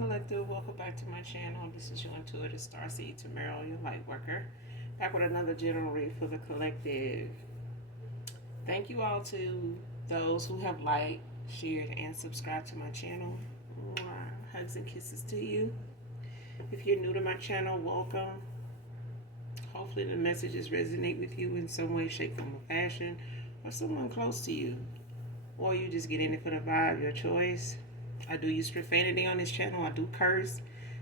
Collective, welcome back to my channel. This is your intuitive starseed Tamara, your light worker, back with another general read for the collective. Thank you all to those who have liked, shared, and subscribed to my channel. Hugs and kisses to you. If you're new to my channel, welcome. Hopefully the messages resonate with you in some way, shape, form, or fashion, or someone close to you, or you just get in it for the vibe, your choice. I do use profanity on this channel. I do curse.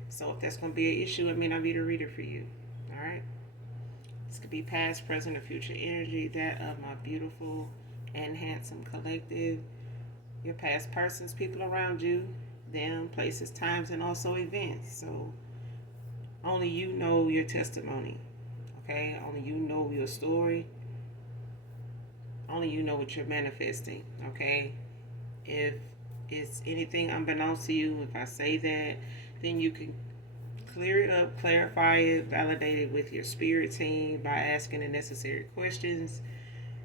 So if that's going to be an issue, it may not be the reader for you. All right? This could be past, present, or future energy, that of my beautiful and handsome collective. Your past persons, people around you, them, places, times, and also events. So only you know your testimony. Okay? Only you know your story. Only you know what you're manifesting. Okay? If it's anything unbeknownst to you, if I say that, then you can clear it up, clarify it, validate it with your spirit team by asking the necessary questions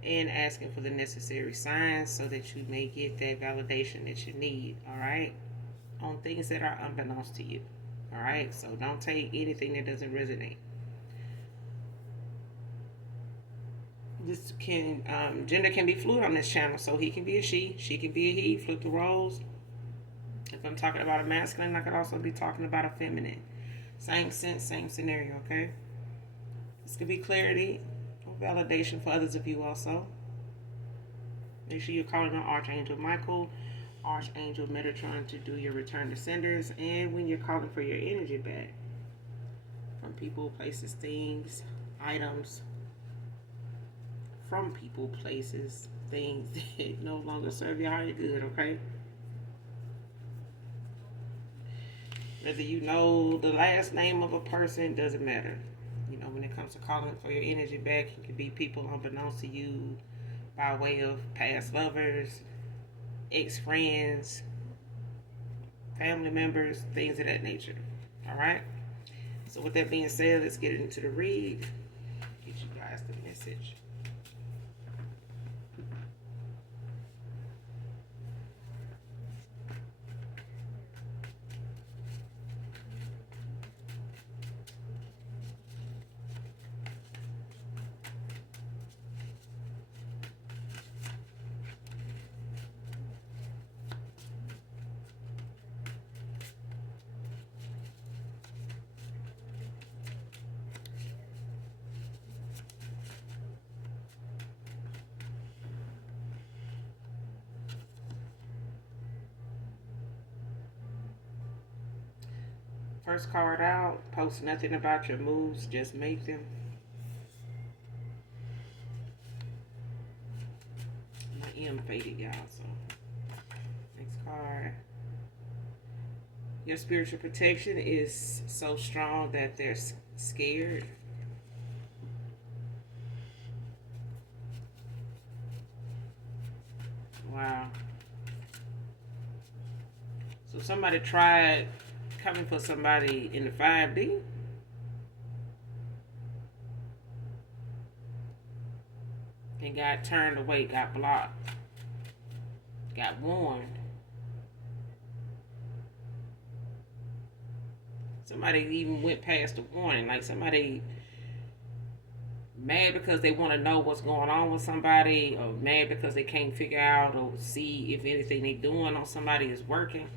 and asking for the necessary signs so that you may get that validation that you need, all right, on things that are unbeknownst to you, all right? So don't take anything that doesn't resonate. This can gender can be fluid on this channel, so he can be a she can be a he. Flip the roles. If I'm talking about a masculine, I could also be talking about a feminine. Same sense, same scenario. Okay. This could be clarity or validation for others of you also. Make sure you're calling on Archangel Michael, Archangel Metatron to do your return to senders, and when you're calling for your energy back from people, places, things, items. From people, places, things that no longer serve your higher good, okay? Whether you know the last name of a person, doesn't matter. You know, when it comes to calling for your energy back, it could be people unbeknownst to you by way of past lovers, ex-friends, family members, things of that nature, all right? So with that being said, let's get into the read. Get you guys the message. First card out, post nothing about your moves, just make them. My M faded, y'all, so. Next card. Your spiritual protection is so strong that they're scared. Wow. So somebody tried coming for somebody in the 5D. And got turned away, got blocked, got warned. Somebody even went past the warning. Like somebody mad because they want to know what's going on with somebody, or mad because they can't figure out or see if anything they doing on somebody is working.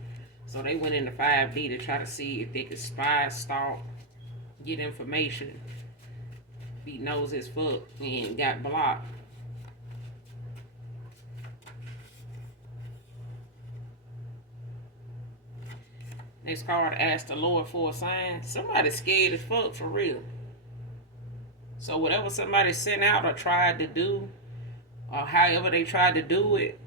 So they went into 5D to try to see if they could spy, stalk, get information, be nosy as fuck, and got blocked. Next card, asked the Lord for a sign. Somebody's scared as fuck, for real. So whatever somebody sent out or tried to do, or however they tried to do it,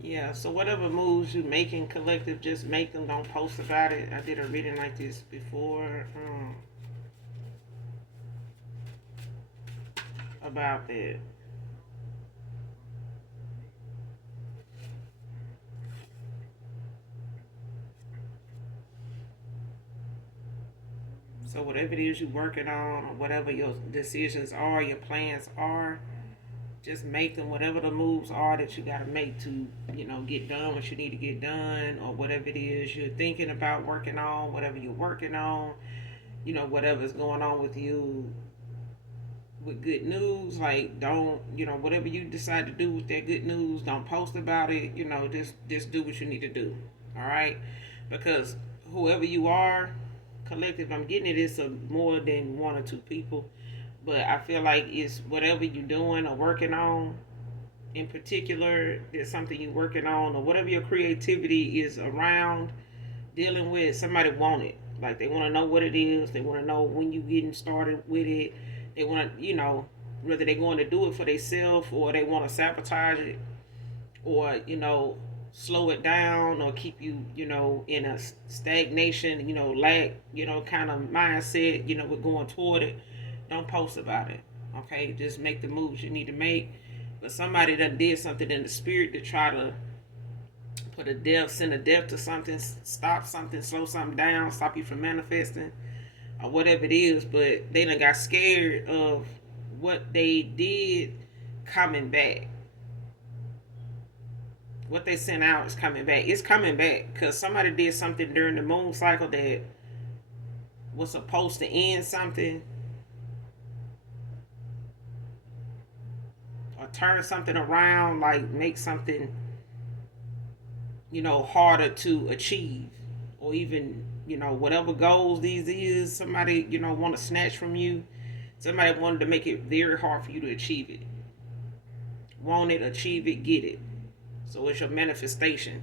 yeah, so whatever moves you making, collective, just make them. Don't post about it. I did a reading like this before about that. So whatever it is you're working on, or whatever your decisions are, your plans are, just make them. Whatever the moves are that you gotta make to, get done what you need to get done, or whatever it is you're thinking about working on, whatever you're working on, whatever's going on with you with good news. Like, don't, whatever you decide to do with that good news, don't post about it. Just do what you need to do. All right, because whoever you are, collective, I'm getting it. It's more than one or two people, but I feel like it's whatever you're doing or working on. In particular, there's something you're working on, or whatever your creativity is around dealing with. Somebody want it. Like, they want to know what it is. They want to know when you getting started with it. They want to, whether they're going to do it for themselves, or they want to sabotage it, or, slow it down, or keep you, in a stagnation, lack, kind of mindset, with going toward it. Don't post about it. Okay, just make the moves you need to make. But somebody done did something in the spirit to try to put a death, send a death to something, stop something, slow something down, stop you from manifesting, or whatever it is. But they done got scared of what they did coming back. What they sent out is coming back. It's coming back because somebody did something during the moon cycle that was supposed to end something, or turn something around, like make something, harder to achieve, or even, whatever goals these is, somebody, want to snatch from you. Somebody wanted to make it very hard for you to achieve it. Want it, achieve it, get it. So it's your manifestation.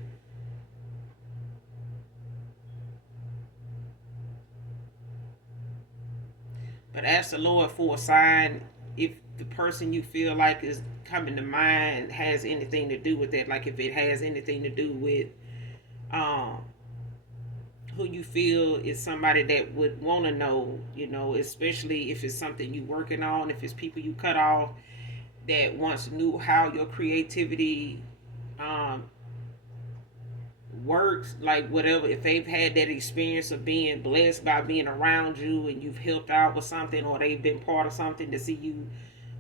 But ask the Lord for a sign if the person you feel like is coming to mind has anything to do with that. Like, if it has anything to do with um, who you feel is somebody that would want to know, especially if it's something you working on, if it's people you cut off that once knew how your creativity um, works, like whatever, if they've had that experience of being blessed by being around you and you've helped out with something, or they've been part of something, to see you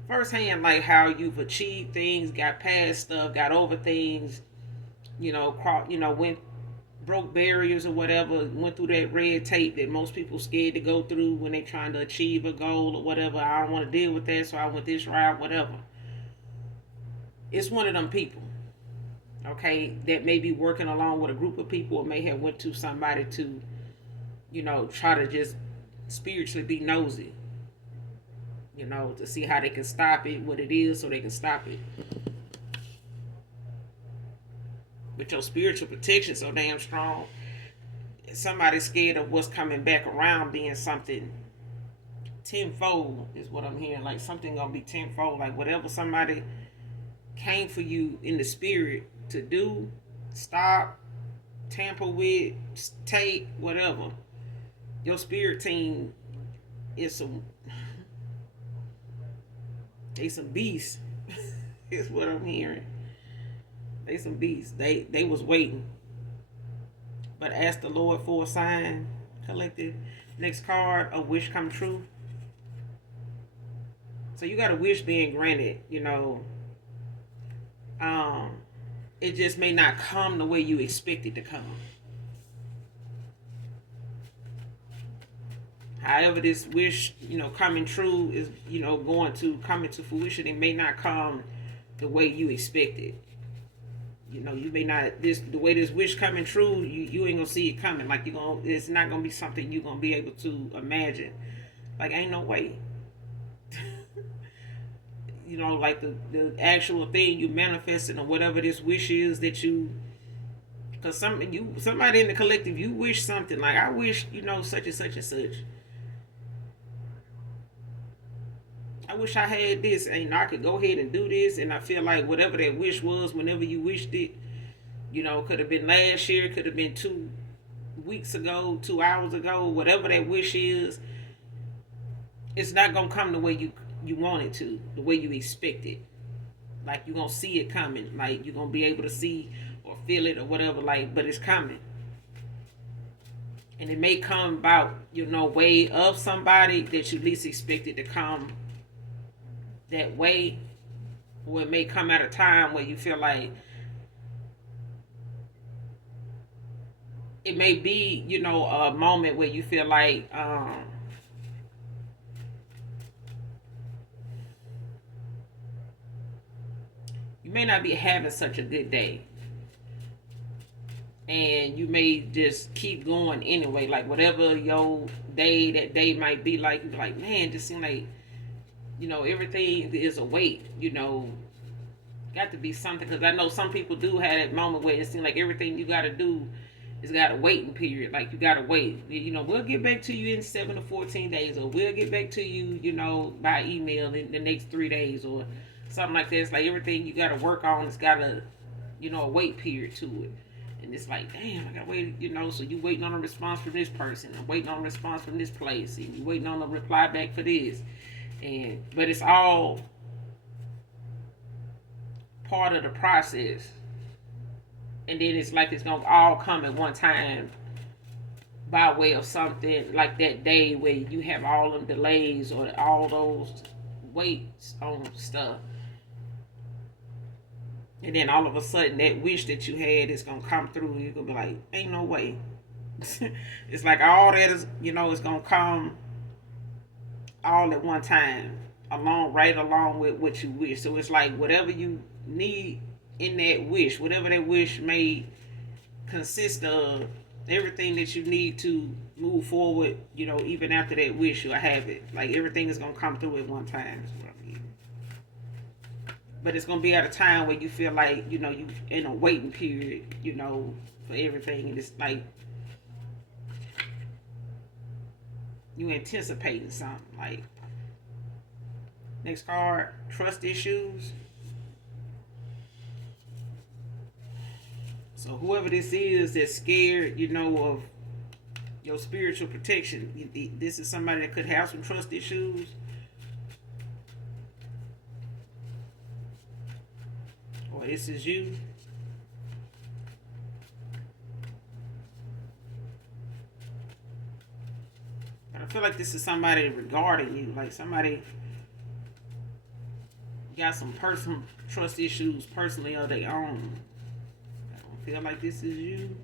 firsthand, like how you've achieved things, got past stuff, got over things, went, broke barriers or whatever, went through that red tape that most people scared to go through when they trying to achieve a goal or whatever. I don't want to deal with that, so I went this route, whatever. It's one of them people, okay, that may be working along with a group of people, or may have went to somebody to, try to just spiritually be nosy, to see how they can stop it, what it is, so they can stop it. But your spiritual protection so damn strong, somebody's scared of what's coming back around being something tenfold, is what I'm hearing. Like, something gonna be tenfold. Like, whatever somebody came for you in the spirit to do, stop, tamper with, take, whatever. Your spirit team is some beasts. Is what I'm hearing. They some beasts. They was waiting. But ask the Lord for a sign, collective. Next card, a wish come true. So you got a wish being granted, it just may not come the way you expect it to come. However, this wish, coming true is, going to come into fruition. It may not come the way you expect it. You may not, the way this wish coming true, you ain't gonna see it coming. Like, it's not gonna be something you're gonna be able to imagine. Like, ain't no way. Like the actual thing you manifesting, or whatever this wish is that you, because somebody in the collective, you wish something, like, I wish, such and such and such. I wish I had this, and I could go ahead and do this. And I feel like whatever that wish was, whenever you wished it, could have been last year, could have been 2 weeks ago, 2 hours ago, whatever that wish is, it's not gonna come the way you want it to, the way you expect it. Like, you're gonna see it coming, like you're gonna be able to see or feel it or whatever, like, but it's coming. And it may come about, way of somebody that you least expected to come that way. Or it may come at a time where you feel like it may be, a moment where you feel like you may not be having such a good day. And you may just keep going anyway. Like whatever your that day might be like, you're like, man, just seem like, everything is a weight, got to be something. Because I know some people do have that moment where it seems like everything you got to do is got a waiting period. Like you got to wait. We'll get back to you in 7 to 14 days, or we'll get back to you, by email in the next 3 days, or something like that. It's like everything you got to work on, it's got a wait period to it. And it's like, damn, I gotta wait, so you waiting on a response from this person. I'm waiting on a response from this place. And you waiting on a reply back for this. But it's all part of the process. And then it's like it's gonna all come at one time by way of something like that day where you have all them delays or all those waits on stuff. And then all of a sudden, that wish that you had is gonna come through. You're gonna be like, "Ain't no way." It's like all that is, it's gonna come all at one time, right along with what you wish. So it's like whatever you need in that wish, whatever that wish may consist of, everything that you need to move forward. Even after that wish, you'll have it. Like everything is gonna come through at one time. But it's gonna be at a time where you feel like you in a waiting period, for everything, and it's like you anticipating something. Like next card, trust issues. So whoever this is that's scared, of your spiritual protection, this is somebody that could have some trust issues. Or this is you. But I feel like this is somebody regarding you. Like somebody got some personal trust issues personally of their own. I don't feel like this is you.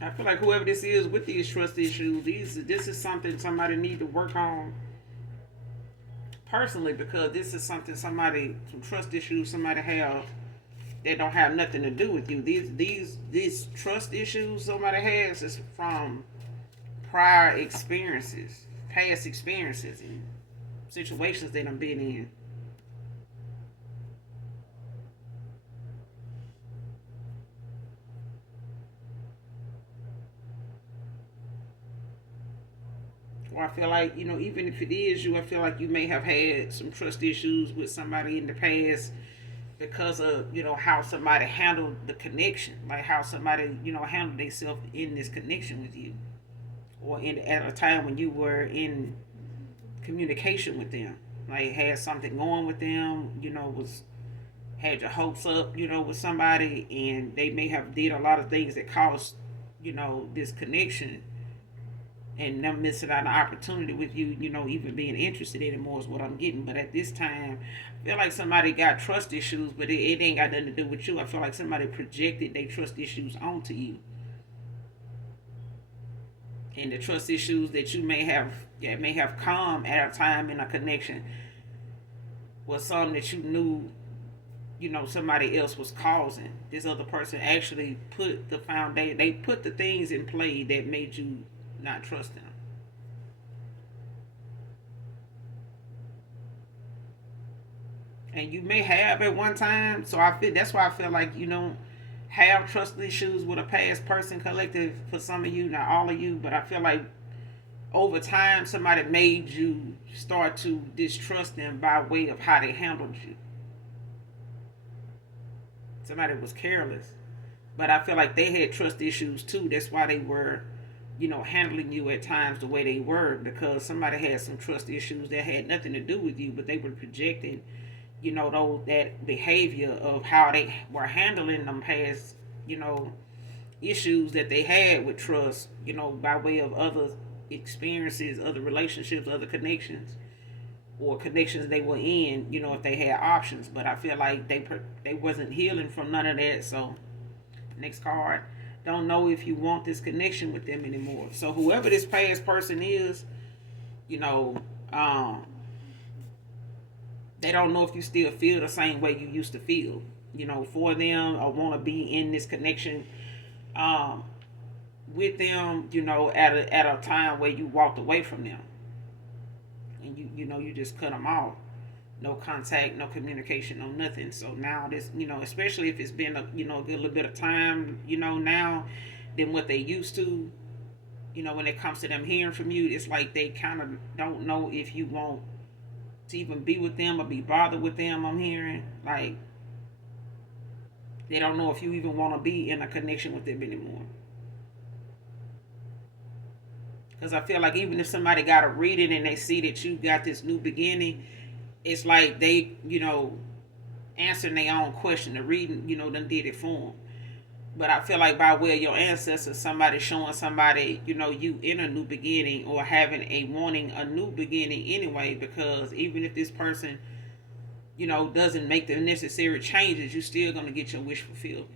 I feel like whoever this is with these trust issues, this is something somebody need to work on personally, because this is something some trust issues somebody have that don't have nothing to do with you. These trust issues somebody has is from prior experiences, past experiences, and situations they done been in. Or I feel like, even if it is you, I feel like you may have had some trust issues with somebody in the past because of, how somebody handled the connection. Like how somebody, handled themselves in this connection with you. Or at a time when you were in communication with them. Like had something going with them, had your hopes up, with somebody, and they may have did a lot of things that caused, this connection, and them missing out on the opportunity with you, even being interested in it more is what I'm getting. But at this time, I feel like somebody got trust issues, but it ain't got nothing to do with you. I feel like somebody projected their trust issues onto you. And the trust issues that you may have come at a time in a connection was something that you knew, somebody else was causing. This other person actually put the foundation, they put the things in play that made you not trust them. And you may have at one time, so I feel that's why I feel like you don't have trust issues with a past person collective, for some of you, not all of you, but I feel like over time somebody made you start to distrust them by way of how they handled you. Somebody was careless. But I feel like they had trust issues too. That's why they were, handling you at times the way they were, because somebody had some trust issues that had nothing to do with you, but they were projecting, that behavior of how they were handling them past, issues that they had with trust, by way of other experiences, other relationships, other connections, or connections they were in, if they had options. But I feel like they wasn't healing from none of that. So next card, don't know if you want this connection with them anymore. So whoever this past person is, they don't know if you still feel the same way you used to feel, for them, or want to be in this connection with them, at a time where you walked away from them, and you just cut them off. No contact, no communication, no nothing. So now this, especially if it's been a good little bit of time, now than what they used to, when it comes to them hearing from you, it's like they kind of don't know if you want to even be with them or be bothered with them. I'm hearing like they don't know if you even want to be in a connection with them anymore. Because I feel like even if somebody got to read it and they see that you got this new beginning, it's like they, answering their own question. The reading, done did it for them. But I feel like by way of your ancestors, somebody showing somebody, you in a new beginning, or having wanting a new beginning anyway. Because even if this person, doesn't make the necessary changes, you're still going to get your wish fulfilled.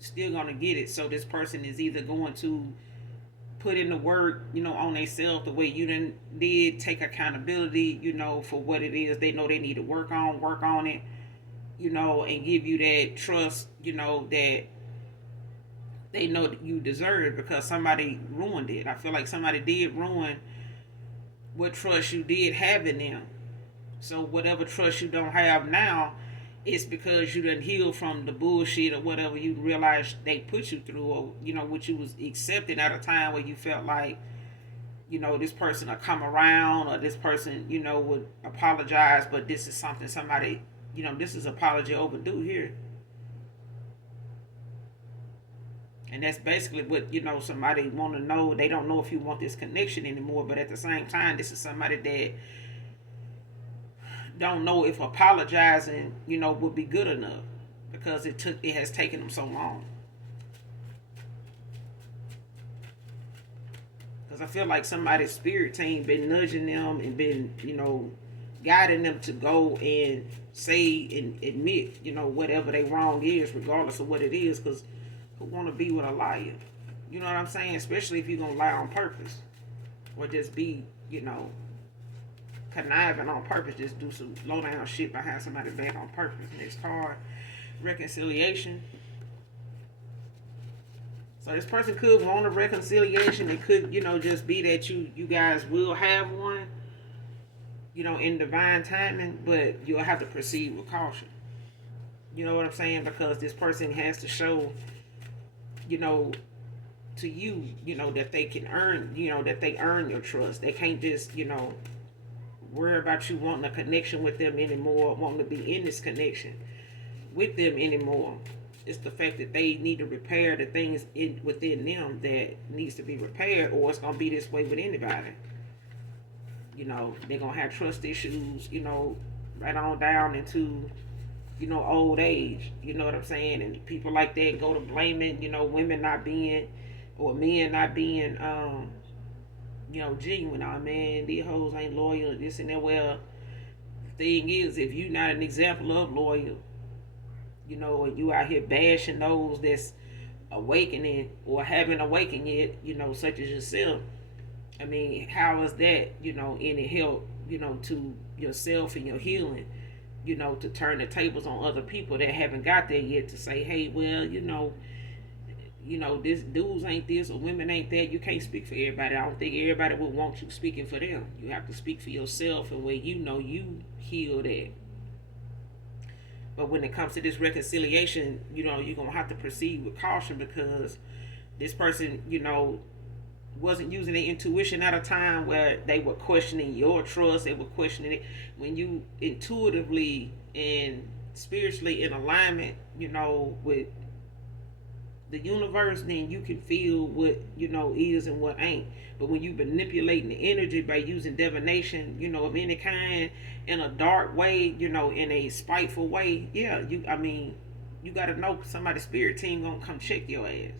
You're still going to get it. So this person is either going to put in the work, on themselves the way you did, take accountability, for what it is they know they need to work on it, and give you that trust, that they know that you deserve, because somebody ruined it. I feel like somebody did ruin what trust you did have in them. So whatever trust you don't have now, it's because you done healed from the bullshit or whatever you realized they put you through, or what you was accepting at a time where you felt like, this person will come around, or this person, would apologize. But this is something somebody, this is apology overdue here. And that's basically what, somebody want to know. They don't know if you want this connection anymore, but at the same time, this is somebody that don't know if apologizing, would be good enough, because it has taken them so long. Because I feel like somebody's spirit team been nudging them and been, guiding them to go and say and admit, whatever they wrong is, regardless of what it is. Because who want to be with a liar? You know what I'm saying? Especially if you're going to lie on purpose. Or just be, conniving on purpose. Just do some low down shit behind somebody's back on purpose. Next card, reconciliation. So this person could want a reconciliation. It could, just be that you guys will have one, in divine timing, but you'll have to proceed with caution. You know what I'm saying? Because this person has to show, to you, that they can earn, that they earn your trust. They can't just, worry about you wanting a connection with them anymore, wanting to be in this connection with them anymore. It's the fact that they need to repair the things within them that needs to be repaired, or it's going to be this way with anybody. They're going to have trust issues, right on down into, old age. You know what I'm saying? And people like that go to blaming, women not being, or men not being, genuine. Oh man, these hoes ain't loyal, this and that. Well, the thing is, if you're not an example of loyal, and you out here bashing those that's awakening or haven't awakened yet, such as yourself, I mean, how is that, any help, to yourself and your healing, to turn the tables on other people that haven't got there yet, to say, hey, well, this dudes ain't this or women ain't that. You can't speak for everybody. I don't think everybody would want you speaking for them. You have to speak for yourself and where you healed at. But when it comes to this reconciliation, you're gonna have to proceed with caution, because this person, wasn't using their intuition at a time where they were questioning your trust. They were questioning it. When you intuitively and spiritually in alignment, with the universe, then you can feel what is and what ain't. But when you manipulating the energy by using divination, of any kind, in a dark way, in a spiteful way, yeah, you gotta know somebody's spirit team gonna come check your ass,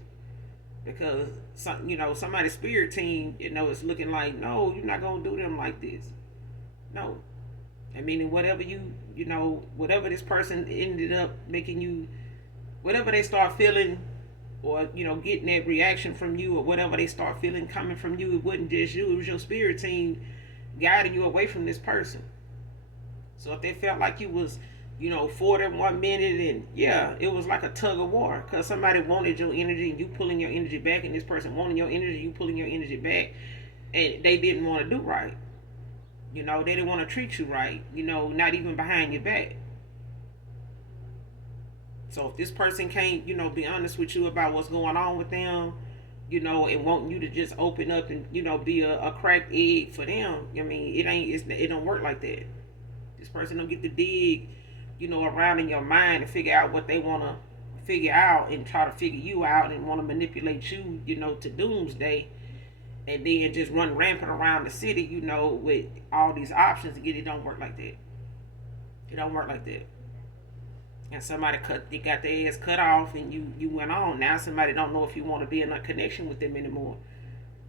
because somebody's spirit team, is looking like, no, you're not gonna do them like this. No, and whatever whatever this person ended up making you, whatever they start feeling, or getting that reaction from you, or whatever they start feeling coming from you, it wasn't just you, it was your spirit team guiding you away from this person. So if they felt like you was for them 1 minute, and yeah, it was like a tug of war, because somebody wanted your energy and you pulling your energy back, and this person wanted your energy, you pulling your energy back, and they didn't want to do right. They didn't want to treat you right, not even behind your back. So if this person can't, be honest with you about what's going on with them, and wanting you to just open up and, be a cracked egg for them, it don't work like that. This person don't get to dig, around in your mind and figure out what they want to figure out, and try to figure you out, and want to manipulate you, to doomsday, and then just run rampant around the city, with all these options. Again, it don't work like that. It don't work like that. And somebody they got their ass cut off, and you went on. Now somebody don't know if you want to be in a connection with them anymore.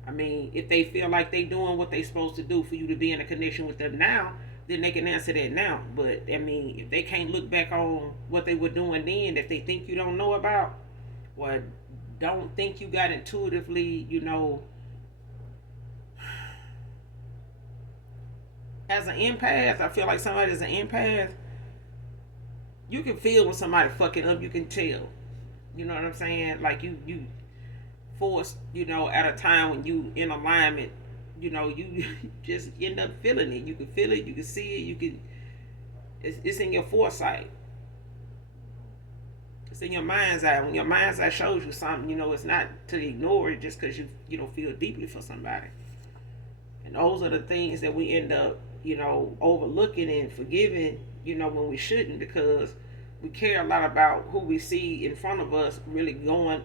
If they feel like they doing what they supposed to do for you to be in a connection with them now, then they can answer that now. But if they can't look back on what they were doing then, if they think you don't know about, or don't think you got intuitively, as an empath, I feel like somebody is an empath. You can feel when somebody fucking up. You can tell. You know what I'm saying? Like you forced, at a time when you in alignment, you just end up feeling it. You can feel it. You can see it. It's in your foresight. It's in your mind's eye. When your mind's eye shows you something, it's not to ignore it just because you feel deeply for somebody. And those are the things that we end up, overlooking and forgiving, when we shouldn't, because we care a lot about who we see in front of us really going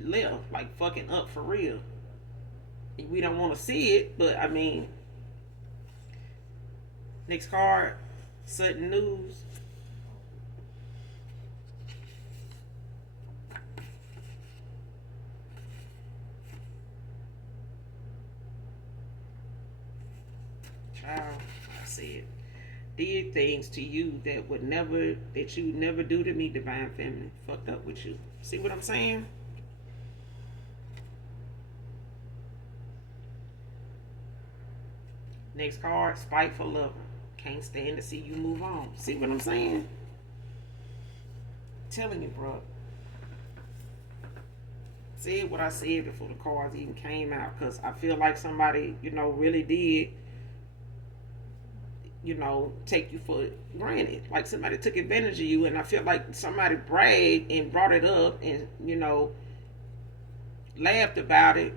left, like fucking up for real. And we don't want to see it, but next card, sudden news. Child, I see it. Did things to you that you never do to me, divine feminine. Fucked up with you. See what I'm saying? Next card, spiteful lover. Can't stand to see you move on. See what I'm saying? Telling you, bro. Said what I said before the cards even came out, because I feel like somebody, really did, take you for granted. Like somebody took advantage of you, and I feel like somebody bragged and brought it up and, laughed about it,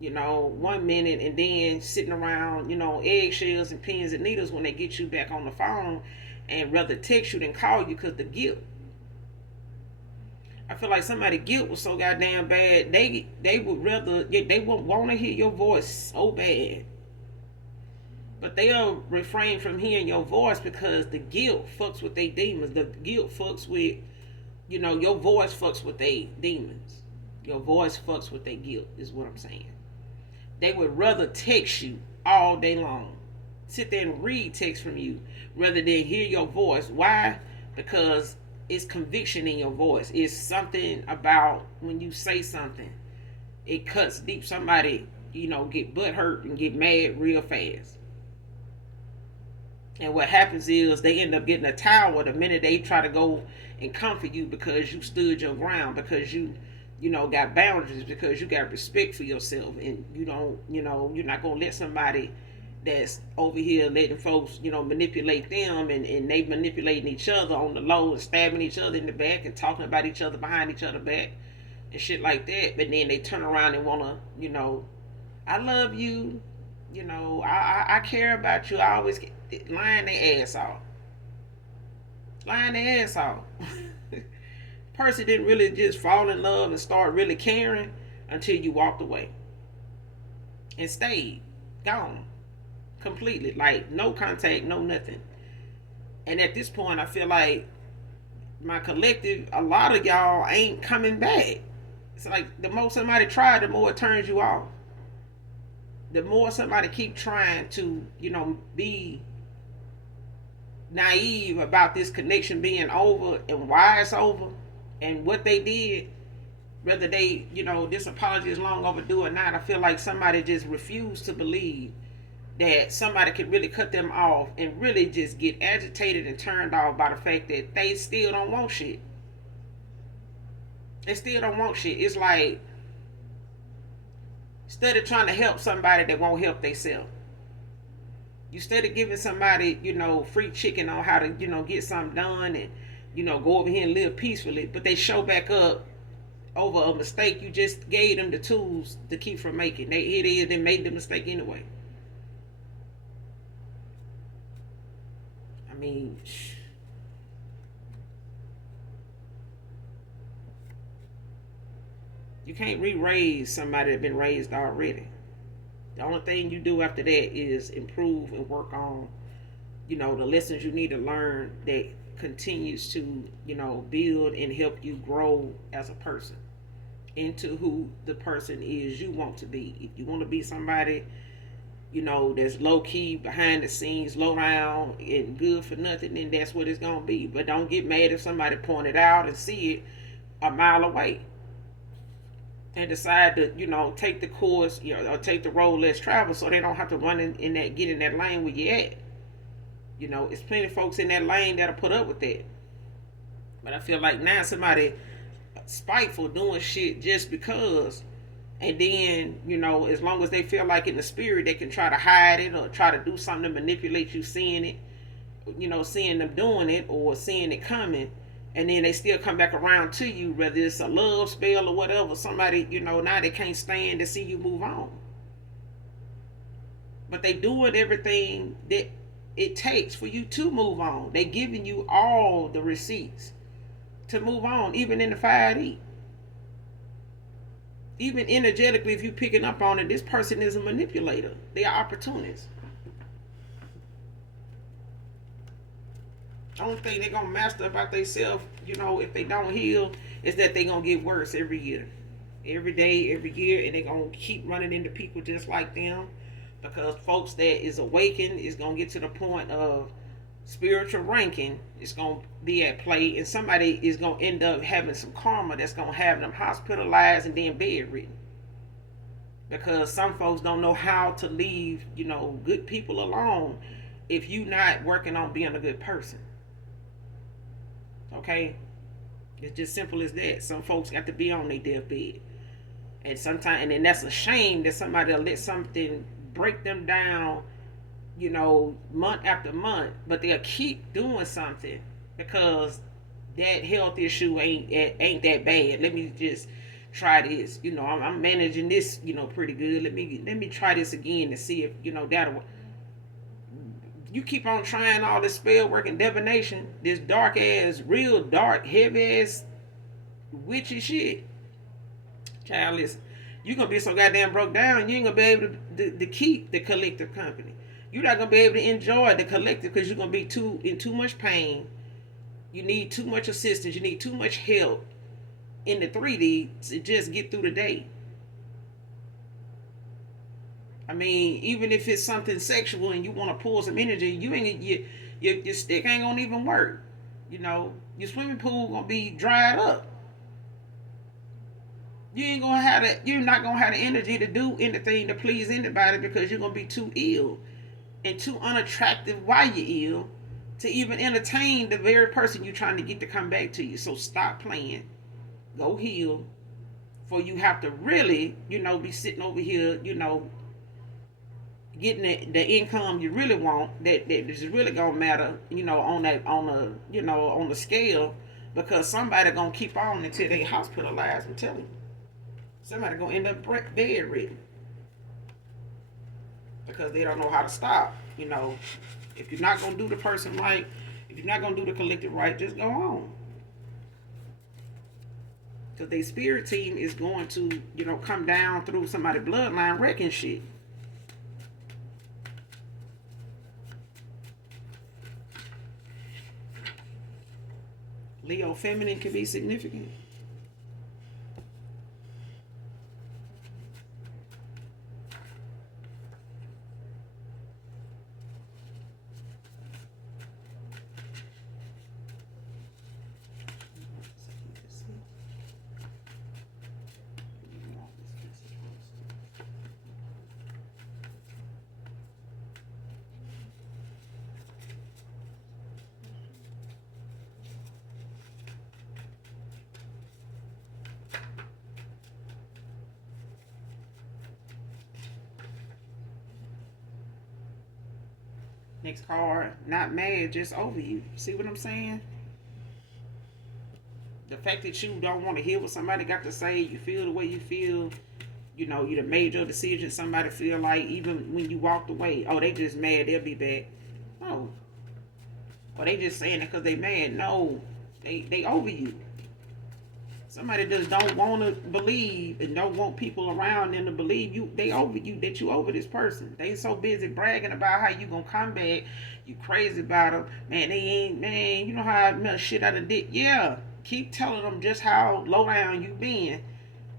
1 minute, and then sitting around, eggshells and pins and needles when they get you back on the phone, and rather text you than call you because the guilt. I feel like somebody's guilt was so goddamn bad, they would rather, they would want to hear your voice so bad, but they'll refrain from hearing your voice because the guilt fucks with their demons. The guilt fucks with, your voice fucks with their demons. Your voice fucks with their guilt, is what I'm saying. They would rather text you all day long, sit there and read text from you, rather than hear your voice. Why? Because it's conviction in your voice. It's something about when you say something, it cuts deep. Somebody, get butt hurt and get mad real fast. And what happens is they end up getting a towel the minute they try to go and comfort you, because you stood your ground, because you got boundaries, because you got respect for yourself, and you don't, you're not gonna let somebody that's over here letting folks, manipulate them, and they manipulating each other on the low and stabbing each other in the back and talking about each other behind each other back and shit like that. But then they turn around and wanna, I love you, I care about you. I always lying their ass off. Lying their ass off. Person didn't really just fall in love and start really caring until you walked away and stayed gone completely, like no contact, no nothing. And at this point I feel like my collective, a lot of y'all ain't coming back. It's like the more somebody try, the more it turns you off. The more somebody keep trying to, be naive about this connection being over and why it's over and what they did, whether they, this apology is long overdue or not, I feel like somebody just refused to believe that somebody could really cut them off and really just get agitated and turned off by the fact that they still don't want shit. They still don't want shit. It's like, instead of trying to help somebody that won't help themselves, you instead of giving somebody, free chicken on how to, get something done and, go over here and live peacefully, but they show back up over a mistake you just gave them the tools to keep from making. They made the mistake anyway. I mean, you can't re-raise somebody that's been raised already. The only thing you do after that is improve and work on, the lessons you need to learn that continues to, build and help you grow as a person into who the person is you want to be. If you want to be somebody, that's low key, behind the scenes, low down, and good for nothing, then that's what it's gonna be. But don't get mad if somebody point it out and see it a mile away and decide to, take the course, or take the road less traveled, so they don't have to run in that, get in that lane where you at. It's plenty of folks in that lane that'll put up with that. But I feel like now somebody spiteful doing shit just because, and then, as long as they feel like in the spirit they can try to hide it or try to do something to manipulate you seeing it, seeing them doing it or seeing it coming, and then they still come back around to you, whether it's a love spell or whatever. Somebody, now they can't stand to see you move on, but they doing everything that it takes for you to move on. They giving you all the receipts to move on, even in the 5D. Even energetically, if you picking up on it, this person is a manipulator. They are opportunists. The only thing they're gonna master about themselves, if they don't heal, is that they're gonna get worse every year. Every day, every year, and they're gonna keep running into people just like them. Because folks that is awakened is gonna get to the point of spiritual ranking is gonna be at play, and somebody is gonna end up having some karma that's gonna have them hospitalized and then bedridden. Because some folks don't know how to leave, good people alone if you not working on being a good person. Okay? It's just simple as that. Some folks got to be on their deathbed. And sometimes, and then that's a shame that somebody will let something break them down, month after month, but they'll keep doing something because that health issue ain't that bad. Let me just try this. I'm managing this, pretty good. Let me try this again to see if that'll. You keep on trying all this spell work and divination, this dark ass, real dark, heavy ass, witchy shit. Child, listen. You're gonna be so goddamn broke down, you ain't gonna be able to keep the collective company. You're not gonna be able to enjoy the collective because you're gonna be in too much pain. You need too much assistance. You need too much help in the 3D to just get through the day. I mean, even if it's something sexual and you want to pull some energy, your stick ain't gonna even work. Your swimming pool gonna be dried up. You're not gonna have the energy to do anything to please anybody because you're gonna be too ill and too unattractive while you're ill to even entertain the very person you're trying to get to come back to you. So stop playing. Go heal. For you have to really, be sitting over here, getting the income you really want, that is really gonna matter, on that, on the scale, because somebody gonna keep on until they hospitalized. I'm telling you, somebody gonna end up bedridden because they don't know how to stop. If you're not gonna do the person right, if you're not gonna do the collective right, just go on. Because their spirit team is going to, come down through somebody's bloodline wrecking shit. Leo feminine can be significant. Next card, not mad, just over you. See what I'm saying? The fact that you don't want to hear what somebody got to say, you feel the way you feel, you done made your decision. Somebody feel like even when you walked away, oh, they just mad, they'll be back. No. Or they just saying it because they mad. No. They over you. Somebody just don't want to believe and don't want people around them to believe you. They over you, that you over this person. They so busy bragging about how you gonna come back. You crazy about them. Man, they ain't, man, you know how much shit I done did. Yeah. Keep telling them just how low down you been.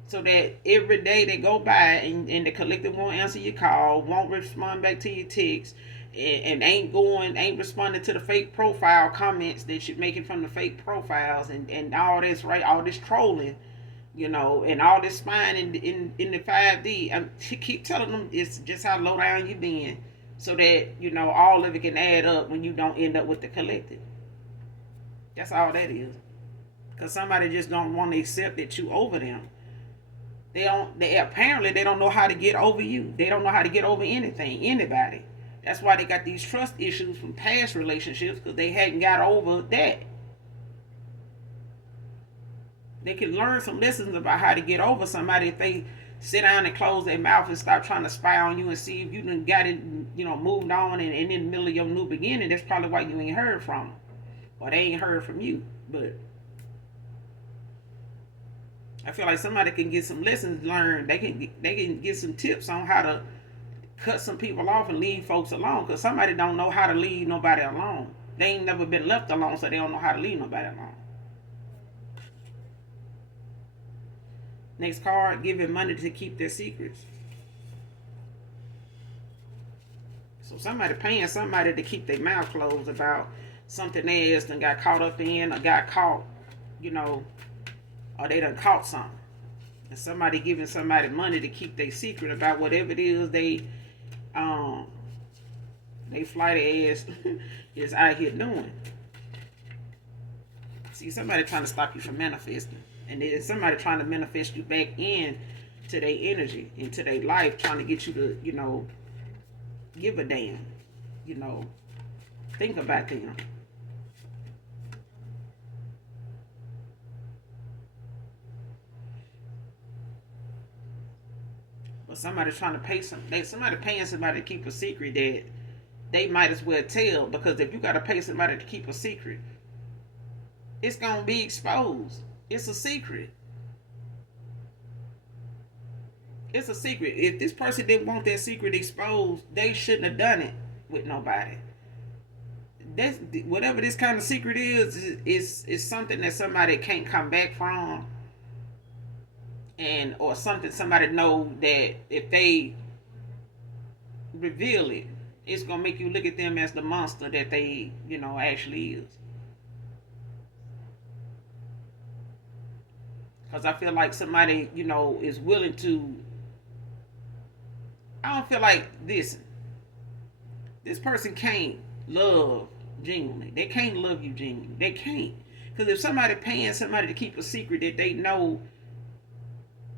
So that every day they go by and the collective won't answer your call, won't respond back to your text, and ain't responding to the fake profile comments that you're making from the fake profiles, and all this, right, all this trolling, and all this spying in the 5D. Keep telling them it's just how low down you been, so that all of it can add up when you don't end up with the collective. That's all that is. Because somebody just don't want to accept that you over them. They apparently they don't know how to get over you. They don't know how to get over anything, anybody. That's why they got these trust issues from past relationships, because they hadn't got over that. They can learn some lessons about how to get over somebody if they sit down and close their mouth and stop trying to spy on you and see if you done got it, moved on, and in the middle of your new beginning. That's probably why you ain't heard from them, or they ain't heard from you. But I feel like somebody can get some lessons learned. They can get some tips on how to cut some people off and leave folks alone. Because somebody don't know how to leave nobody alone. They ain't never been left alone, so they don't know how to leave nobody alone. Next card, giving money to keep their secrets. So somebody paying somebody to keep their mouth closed about something else and got caught up in, or got caught, or they done caught something. And somebody giving somebody money to keep their secret about whatever it is they flighty ass is out here doing. See, somebody trying to stop you from manifesting. And then somebody trying to manifest you back in to their energy, into their life, trying to get you to, give a damn. Think about them. But somebody trying to pay somebody paying somebody to keep a secret that they might as well tell, because if you gotta pay somebody to keep a secret, it's gonna be exposed. It's a secret. It's a secret. If this person didn't want their secret exposed, they shouldn't have done it with nobody. That's whatever this kind of secret is something that somebody can't come back from, and or something somebody know that if they reveal it, it's gonna make you look at them as the monster that they actually is. Because I feel like somebody is willing to. I don't feel like this person can't love genuinely. They can't love you genuinely. They can't. Because if somebody paying somebody to keep a secret that they know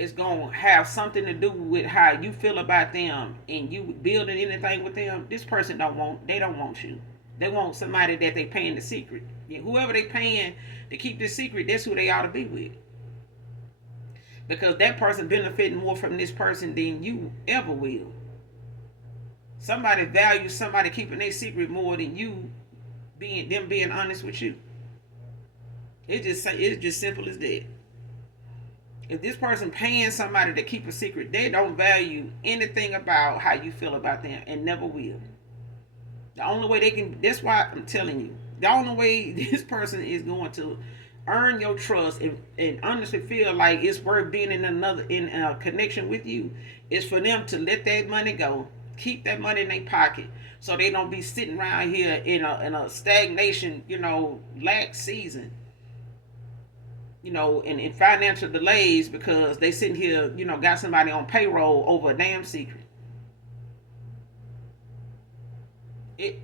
it's gonna have something to do with how you feel about them and you building anything with them, this person they don't want you. They want somebody that they paying the secret. Yeah, whoever they paying to keep this secret, that's who they ought to be with. Because that person benefiting more from this person than you ever will. Somebody values somebody keeping their secret more than you being honest with you. It's just simple as that. If this person paying somebody to keep a secret, they don't value anything about how you feel about them and never will. The only way they can, that's why I'm telling you, the only way this person is going to earn your trust and honestly feel like it's worth being in a connection with you is for them to let that money go, keep that money in their pocket, so they don't be sitting around here in a stagnation, lack season, in financial delays because they sitting here, got somebody on payroll over a damn secret. It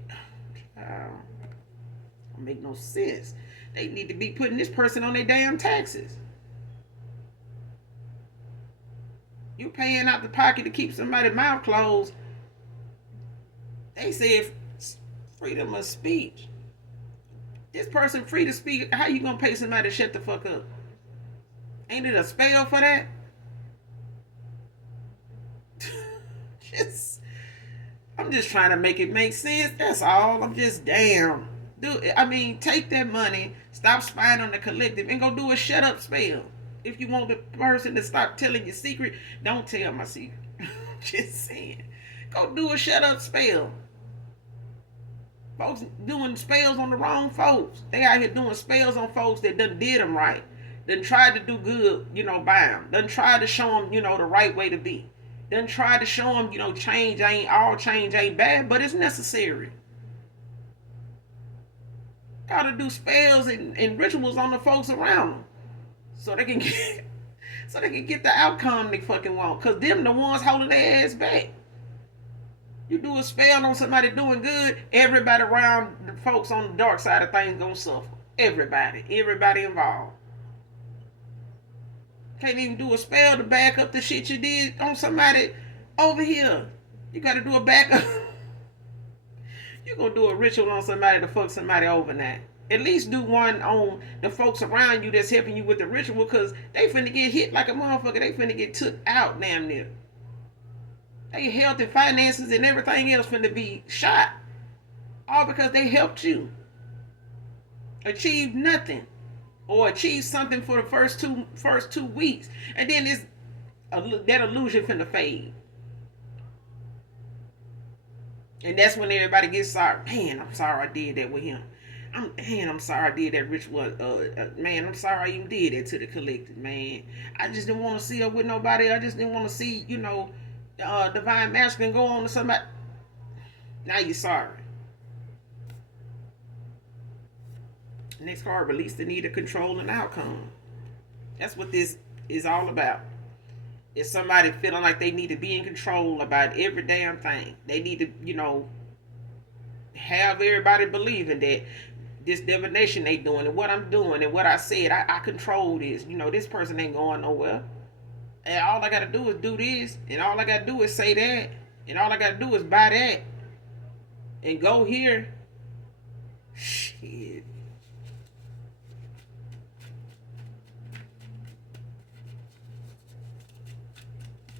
don't make no sense. They need to be putting this person on their damn taxes. You paying out the pocket to keep somebody's mouth closed. They said freedom of speech. This person free to speak. How you gonna pay somebody to shut the fuck up? Ain't it a spell for that? I'm just trying to make it make sense. That's all. I'm just damn. Take that money, stop spying on the collective, and go do a shut up spell. If you want the person to stop telling your secret, don't tell my secret. Just saying. Go do a shut up spell. Folks doing spells on the wrong folks. They out here doing spells on folks that done did them right. Done tried to do good, by them. Done tried to show them, the right way to be. Done tried to show them, change ain't bad, but it's necessary. Gotta do spells and rituals on the folks around them, so they can get the outcome they fucking want. Cause them the ones holding their ass back. You do a spell on somebody doing good, everybody around the folks on the dark side of things gonna suffer. Everybody involved. Can't even do a spell to back up the shit you did on somebody over here. You gotta do a backup. You gonna do a ritual on somebody to fuck somebody over now. At least do one on the folks around you that's helping you with the ritual, because they finna get hit like a motherfucker. They finna get took out damn near. They health and finances and everything else finna be shot. All because they helped you achieve nothing. Or achieve something for the first two weeks. And then that illusion finna fade. And that's when everybody gets sorry. Man, I'm sorry I did that with him. I'm sorry I did that ritual. Man, I'm sorry I even did that to the collective, man. I just didn't want to see her with nobody. I just didn't want to see, divine masculine go on to somebody. Now you're sorry. Next card, release the need of control and outcome. That's what this is all about. It's somebody feeling like they need to be in control about every damn thing. They need to, have everybody believing that this divination they doing and what I'm doing and what I said, I control this. This person ain't going nowhere. And all I got to do is do this. And all I got to do is say that. And all I got to do is buy that. And go here. Shit.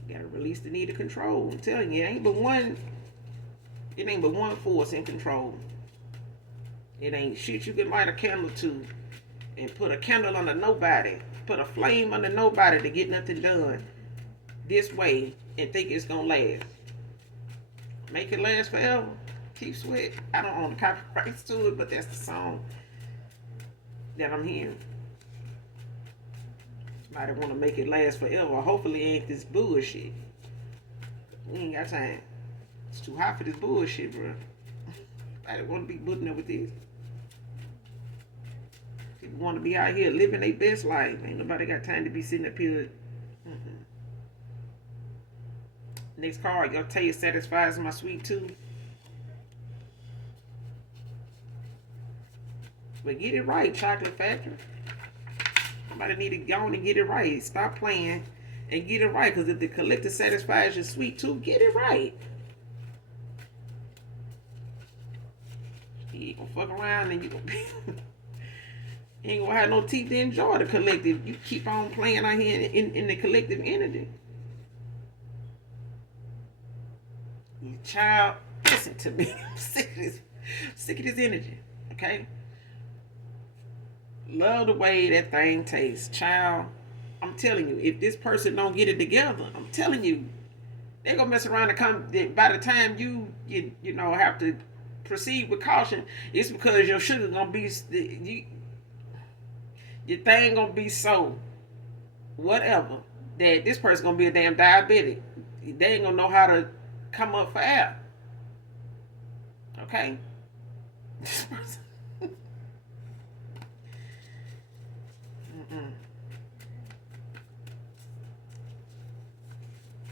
Gotta release the need of control. I'm telling you, it ain't but one force in control. It ain't shit you can light a candle to and put a candle under nobody, put a flame under nobody to get nothing done this way and think it's gonna last. Make it last forever. Keep sweat. I don't own the copyrights to it, but that's the song that I'm hearing. Somebody want to make it last forever. Hopefully it ain't this bullshit. We ain't got time. It's too hot for this bullshit, bro. Nobody want to be putting up with this. People want to be out here living their best life. Ain't nobody got time to be sitting up here. Next card, your taste satisfies my sweet tooth. But get it right, Chocolate Factory. Somebody need to go on and get it right. Stop playing and get it right. Because if the collective satisfies your sweet tooth, get it right. You ain't gonna fuck around and you gonna be you ain't gonna have no teeth to enjoy the collective. You keep on playing out here in the collective entity. Child, listen to me. I'm sick of this energy. Okay? Love the way that thing tastes. Child, I'm telling you, if this person don't get it together, I'm telling you, they gonna mess around and come. By the time you know have to proceed with caution, it's because your sugar gonna be your thing gonna be so whatever that this person gonna be a damn diabetic. They ain't gonna know how to come up for air. Okay. Mm-mm.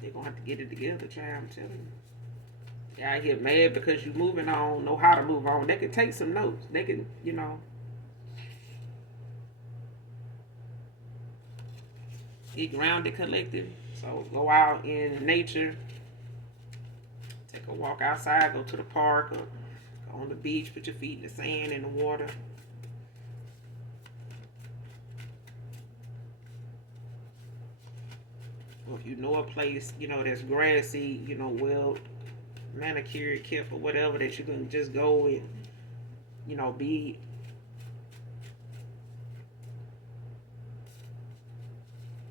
They're gonna have to get it together, child. I'm telling you. Y'all get mad because you moving on, know how to move on. They can take some notes. They can, get grounded, collective. So go out in nature, take a walk outside, go to the park or go on the beach, put your feet in the sand and the water. Or if you know a place, that's grassy, well manicured, kept or whatever, that you can just go and, be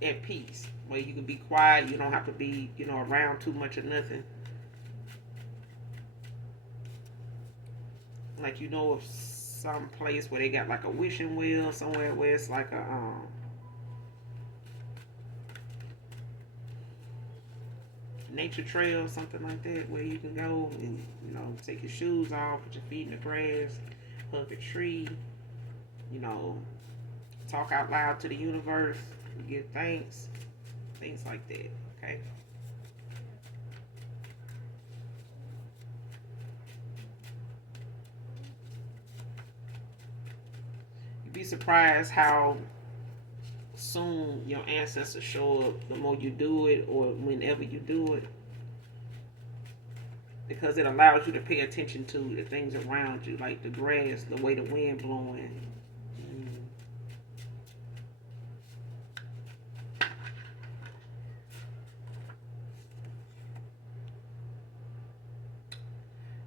at peace. Where you can be quiet, you don't have to be, around too much or nothing. Like of some place where they got like a wishing well somewhere where it's like a nature trail, something like that, where you can go and take your shoes off, put your feet in the grass, hug a tree, talk out loud to the universe, give thanks, things like that. Okay. You'd be surprised how soon your ancestors show up the more you do it or whenever you do it, because it allows you to pay attention to the things around you, like the grass, the way the wind blowing.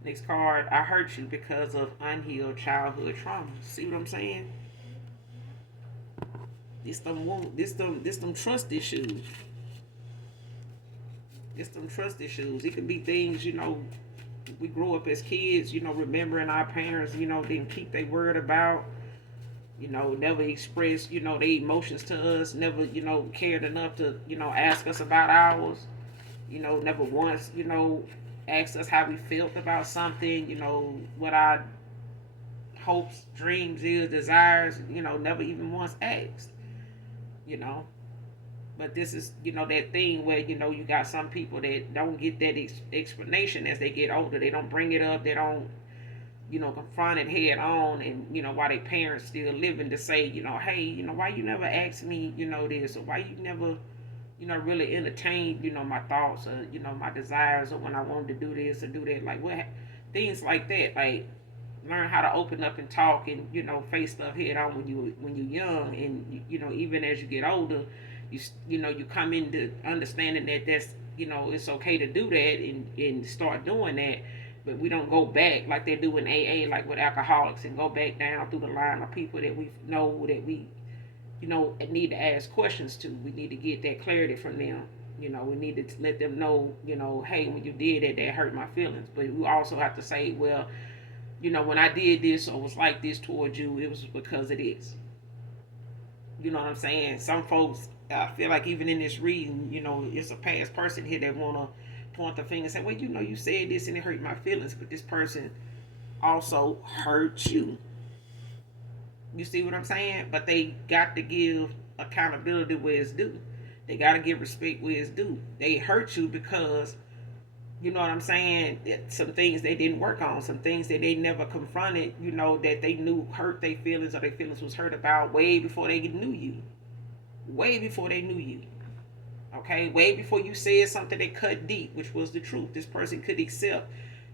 Next card, I hurt you because of unhealed childhood trauma. See what I'm saying? This them trust issues. It's them trust issues. It could be things, we grow up as kids, remembering our parents, didn't keep their word about, never expressed, their emotions to us, never, cared enough to, ask us about ours, never once, asked us how we felt about something, what our hopes, dreams is, desires, never even once asked, But this is, that thing where, you got some people that don't get that explanation as they get older. They don't bring it up. They don't, confront it head on. And, why their parents still living to say, hey, why you never asked me, this, or why you never, really entertained, my thoughts or, my desires, or when I wanted to do this or do that. Like, what, things like that. Like, learn how to open up and talk and, face stuff head on when you're young. And, even as you get older, you come into understanding that that's it's okay to do that and start doing that, but we don't go back like they do in AA, like with alcoholics, and go back down through the line of people that we know that we need to ask questions to. We need to get that clarity from them. We need to let them know, hey, when you did that, that hurt my feelings. But we also have to say, well, when I did this or was like this towards you, it was because of this. You know what I'm saying? Some folks, I feel like even in this reading, it's a past person here that want to point the finger and say, well, you said this and it hurt my feelings, but this person also hurt you. You see what I'm saying? But they got to give accountability where it's due. They got to give respect where it's due. They hurt you because, you know what I'm saying, some things they didn't work on, some things that they never confronted, that they knew hurt their feelings or their feelings was hurt about way before they knew you. Way before they knew you. Okay, way before you said something that cut deep, which was the truth. This person could accept,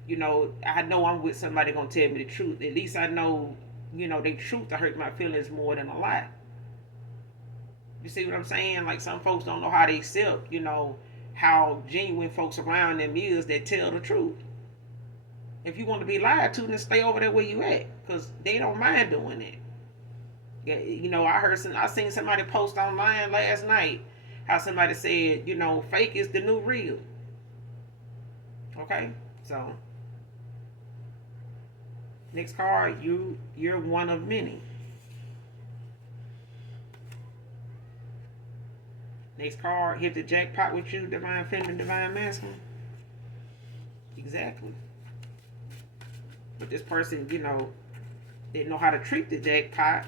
I know I'm with somebody gonna tell me the truth. At least I know, the truth to hurt my feelings more than a lie. You see what I'm saying? Like some folks don't know how to accept, how genuine folks around them is that tell the truth. If you want to be lied to, then stay over there where you at, cause they don't mind doing it. Yeah, I seen somebody post online last night how somebody said, fake is the new real. Okay, so next card, you're one of many. Next card, hit the jackpot with you, divine feminine, divine masculine. Exactly. But this person, didn't know how to treat the jackpot.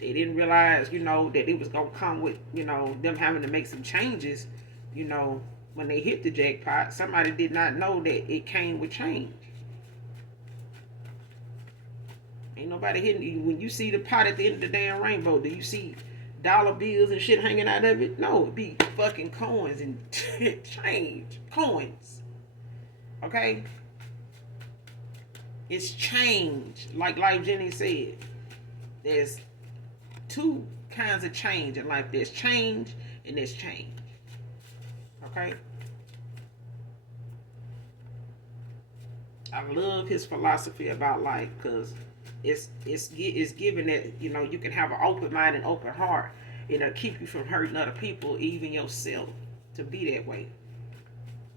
They didn't realize, that it was gonna come with, them having to make some changes, when they hit the jackpot. Somebody did not know that it came with change. Ain't nobody hitting you. When you see the pot at the end of the damn rainbow, do you see dollar bills and shit hanging out of it? No, it be fucking coins and change. Coins. Okay? It's change. Like Jenny said, there's two kinds of change in life. There's change and there's change. Okay? I love his philosophy about life because it's given that you can have an open mind and open heart. It'll keep you from hurting other people, even yourself, to be that way.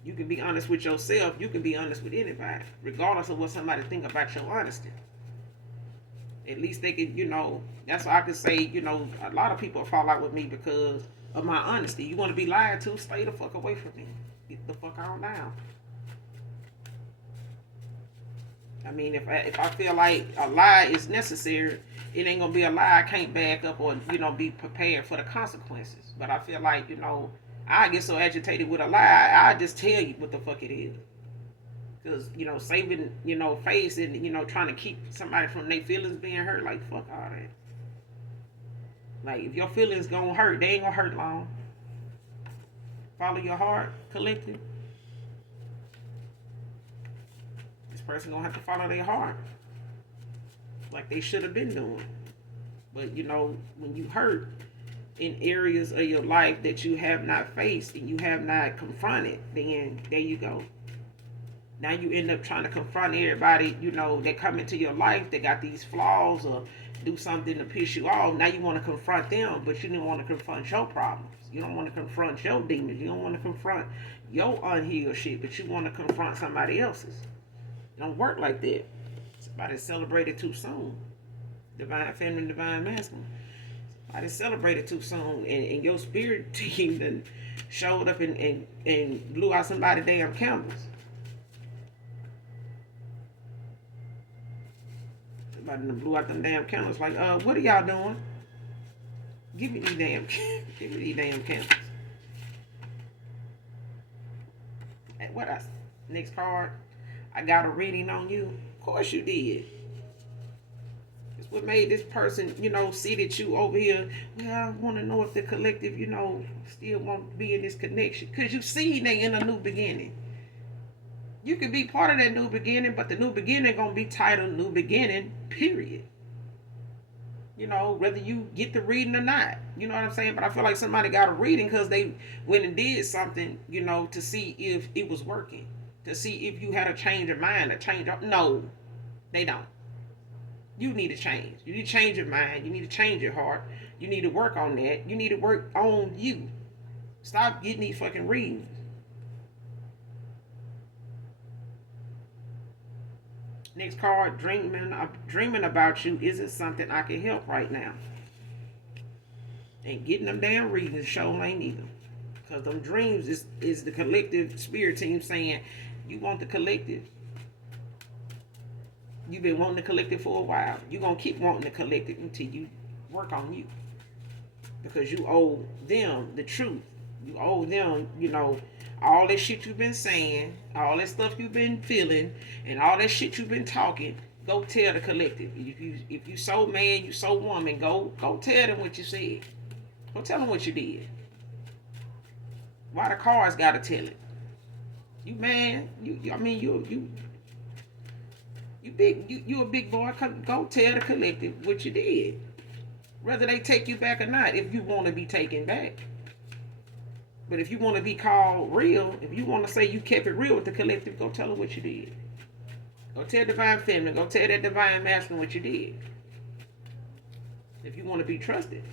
You can be honest with yourself. You can be honest with anybody, regardless of what somebody think about your honesty. At least they can, that's why I could say, a lot of people fall out with me because of my honesty. You want to be lied to? Stay the fuck away from me. Get the fuck on down. I mean, if I feel like a lie is necessary, it ain't gonna be a lie I can't back up or be prepared for the consequences. But I feel like I get so agitated with a lie, I just tell you what the fuck it is. Because saving face and trying to keep somebody from their feelings being hurt, like fuck all that. Like if your feelings gonna hurt, they ain't gonna hurt long. Follow your heart, collective. Person gonna have to follow their heart like they should have been doing. But when you hurt in areas of your life that you have not faced and you have not confronted, then there you go. Now you end up trying to confront everybody that come into your life that got these flaws or do something to piss you off. Now you want to confront them, but you didn't want to confront your problems. You don't want to confront your demons. You don't want to confront your unhealed shit, but you want to confront somebody else's. It don't work like that. Somebody celebrated too soon. Divine feminine, divine masculine. Somebody celebrated too soon, and your spirit team then showed up and blew out somebody's damn candles. Somebody done blew out them damn candles. Like, what are y'all doing? Give me these damn candles. What else? Next card. I got a reading on you. Of course you did. It's what made this person, see that you over here. Well, I want to know if the collective, still want to be in this connection. Because you see they in a new beginning. You can be part of that new beginning, but the new beginning going to be titled New Beginning, period. Whether you get the reading or not. You know what I'm saying? But I feel like somebody got a reading because they went and did something, to see if it was working. To see if you had a change of mind, no, they don't. You need to change. You need to change your mind. You need to change your heart. You need to work on that. You need to work on you. Stop getting these fucking readings. Next card, dreaming about you isn't something I can help right now. And getting them damn readings show ain't either. Because them dreams is the collective spirit team saying, you want the collective. You've been wanting the collective for a while. You're going to keep wanting the collective until you work on you. Because you owe them the truth. You owe them, all that shit you've been saying, all that stuff you've been feeling, and all that shit you've been talking. Go tell the collective. If you so man, you so woman, go tell them what you said. Go tell them what you did. Why the cards gotta tell it? You man, I mean you big you a big boy. Go tell the collective what you did. Whether they take you back or not, if you want to be taken back. But if you want to be called real, if you want to say you kept it real with the collective, go tell them what you did. Go tell divine feminine. Go tell that divine masculine what you did. If you want to be trusted,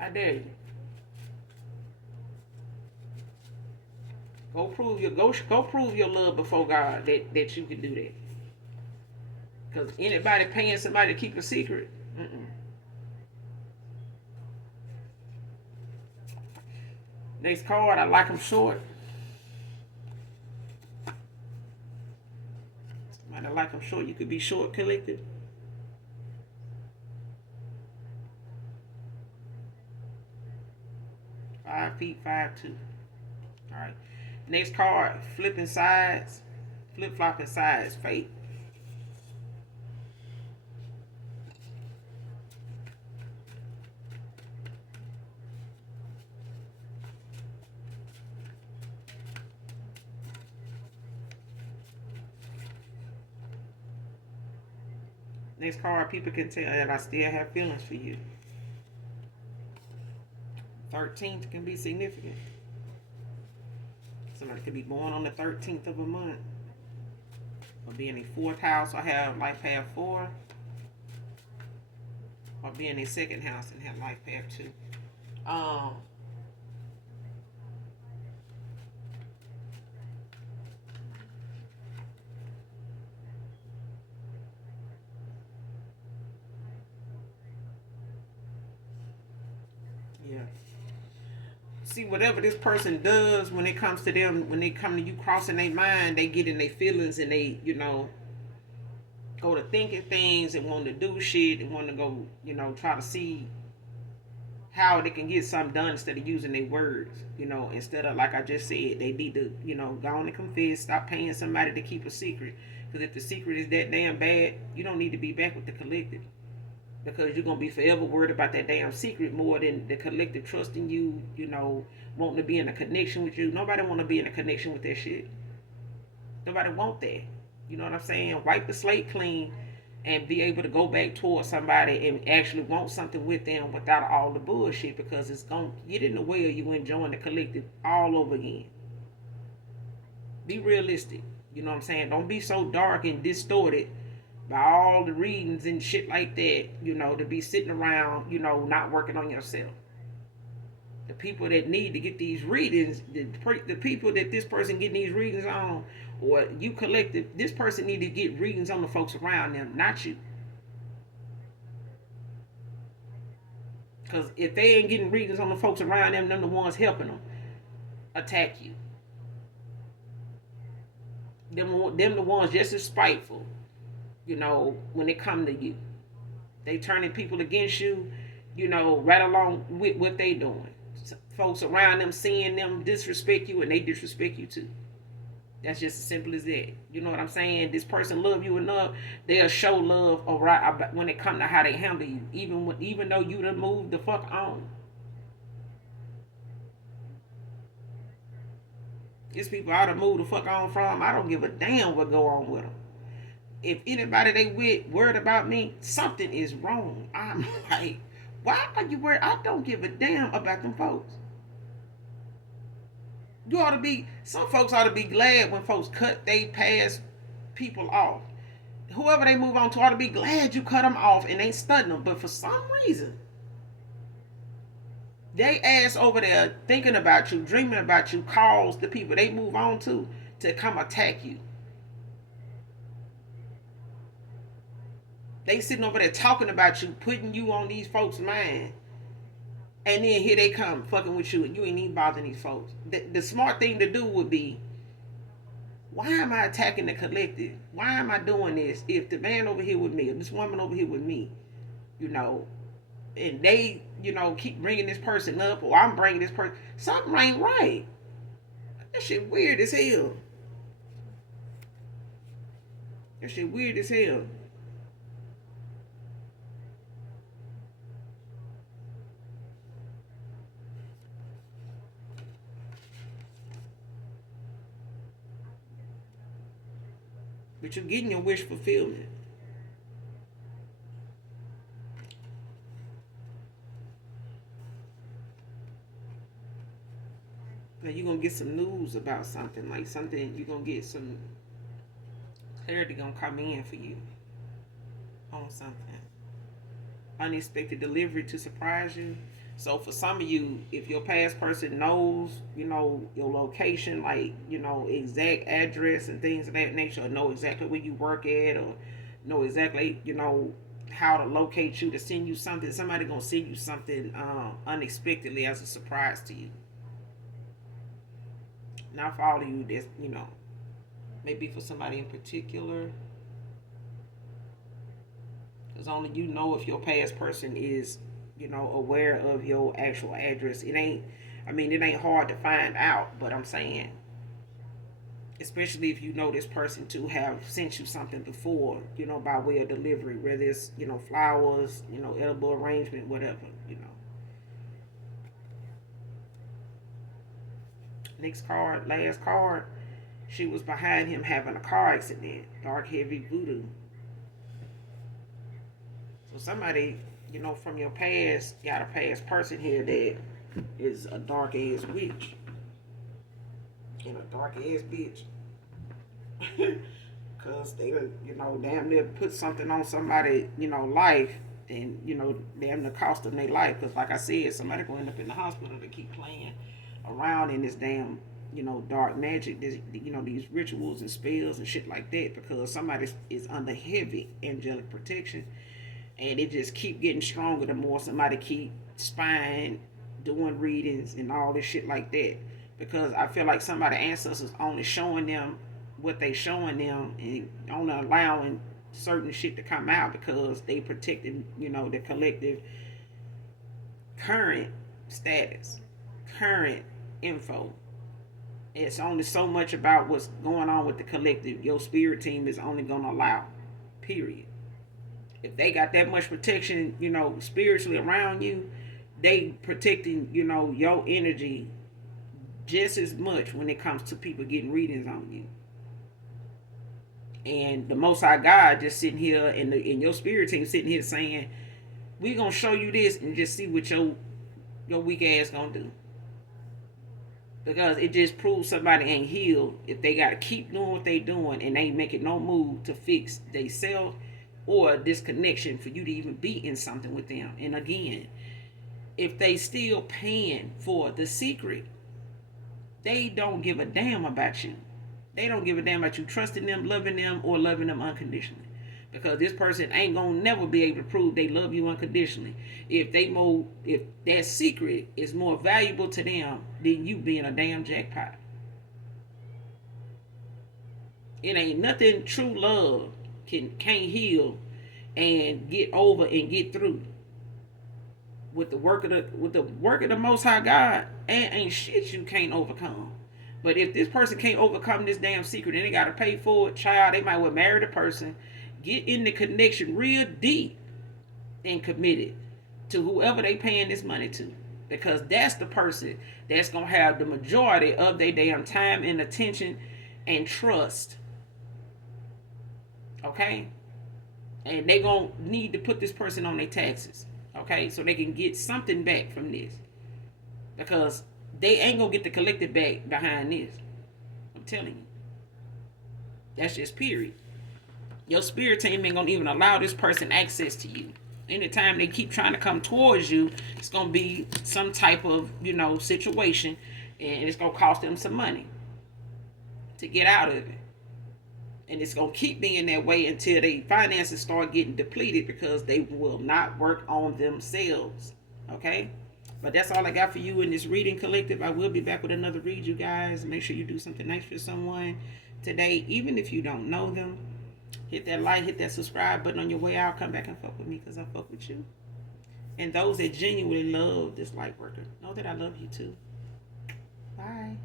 I dare you. Go prove your love before God that you can do that. Because anybody paying somebody to keep a secret, next card, I like them short. Somebody like them short. You could be short collected. 5 feet 5'2". All right. Next card, flipping sides, flip flopping sides, fate. Next card, people can tell that I still have feelings for you. 13th can be significant. Somebody could be born on the 13th of a month. Or be in a fourth house or have life path 4. Or be in a second house and have life path 2. Yeah. See, whatever this person does when it comes to them, when they come to you crossing their mind, they get in their feelings and they, go to thinking things and want to do shit and want to go, try to see how they can get something done instead of using their words, instead of, like I just said, they need to, go on and confess, stop paying somebody to keep a secret. Because if the secret is that damn bad, you don't need to be back with the collective. Because you're going to be forever worried about that damn secret more than the collective trusting you, wanting to be in a connection with you. Nobody want to be in a connection with that shit. Nobody want that. You know what I'm saying? Wipe the slate clean and be able to go back towards somebody and actually want something with them without all the bullshit, because it's going to get in the way of you enjoying the collective all over again. Be realistic. You know what I'm saying? Don't be so dark and distorted by all the readings and shit like that, to be sitting around, not working on yourself. The people that need to get these readings, the people that this person getting these readings on, or you collective, this person need to get readings on the folks around them, not you. Because if they ain't getting readings on the folks around them the ones helping them attack you. Them the ones just as spiteful, when it come to you. They turning people against you, right along with what they doing. Folks around them seeing them disrespect you and they disrespect you too. That's just as simple as that. You know what I'm saying? This person love you enough, they'll show love when it come to how they handle you, even though you done moved the fuck on. It's people I done moved the fuck on from. I don't give a damn what go on with them. If anybody they with worried about me, something is wrong. I'm like, why are you worried? I don't give a damn about them folks. Some folks ought to be glad when folks cut they past people off. Whoever they move on to ought to be glad you cut them off and ain't studying them. But for some reason, they ass over there thinking about you, dreaming about you, cause the people they move on to come attack you. They sitting over there talking about you, putting you on these folks' mind. And then here they come fucking with you and you ain't even bothering these folks. The smart thing to do would be, why am I attacking the collective? Why am I doing this? If the man over here with me, if this woman over here with me, and they, keep bringing this person up, or I'm bringing this person, something ain't right. That shit weird as hell. That shit weird as hell. But you're getting your wish fulfillment. Now you're gonna get some news about something, like something you're gonna get some clarity gonna come in for you on something. Unexpected delivery to surprise you. So for some of you, if your past person knows, your location, like, exact address and things of that nature, or know exactly where you work at, or know exactly, how to locate you to send you something, somebody gonna send you something unexpectedly as a surprise to you. Not for all of you, that's, maybe for somebody in particular. Because only you know if your past person is, aware of your actual address. It ain't hard to find out, but I'm saying, especially if you know this person to have sent you something before, by way of delivery, whether it's, flowers, edible arrangement, whatever. Next card, last card, she was behind him having a car accident, dark, heavy voodoo. So somebody, from your past, got a past person here that is a dark ass witch and a dark ass bitch. Cause they, damn near put something on somebody, life, and damn near cost them their life. Cause like I said, somebody gonna end up in the hospital to keep playing around in this damn, dark magic, this, these rituals and spells and shit like that. Because somebody is under heavy angelic protection, and it just keep getting stronger the more somebody keep spying, doing readings and all this shit like that. Because I feel like somebody ancestors only showing them what they showing them and only allowing certain shit to come out because they protecting, the collective current status, current info. It's only so much about what's going on with the collective your spirit team is only gonna allow. Period. If they got that much protection, spiritually around you, they protecting, your energy just as much when it comes to people getting readings on you. And the Most High God just sitting here, and your spirit team sitting here saying, "We gonna show you this and just see what your weak ass gonna do." Because it just proves somebody ain't healed if they gotta keep doing what they doing and they ain't making no move to fix themselves or disconnection for you to even be in something with them. And again, if they still paying for the secret, they don't give a damn about you. They don't give a damn about you trusting them, loving them, or loving them unconditionally. Because this person ain't gonna never be able to prove they love you unconditionally if that secret is more valuable to them than you being a damn jackpot. It ain't nothing true love can't heal and get over and get through. With the work of the Most High God, ain't shit you can't overcome. But if this person can't overcome this damn secret and they gotta pay for it, child, they might well marry the person, get in the connection real deep, and commit it to whoever they paying this money to. Because that's the person that's gonna have the majority of their damn time and attention and trust. Okay? And they gonna need to put this person on their taxes. Okay? So they can get something back from this. Because they ain't gonna get the collective back behind this. I'm telling you. That's just period. Your spirit team ain't gonna even allow this person access to you. Anytime they keep trying to come towards you, it's gonna be some type of, situation, and it's gonna cost them some money to get out of it. And it's gonna keep being that way until their finances start getting depleted because they will not work on themselves. Okay? But that's all I got for you in this reading collective. I will be back with another read, you guys. Make sure you do something nice for someone today, even if you don't know them. Hit that like, hit that subscribe button on your way out. Come back and fuck with me because I fuck with you. And those that genuinely love this light worker, know that I love you too. Bye.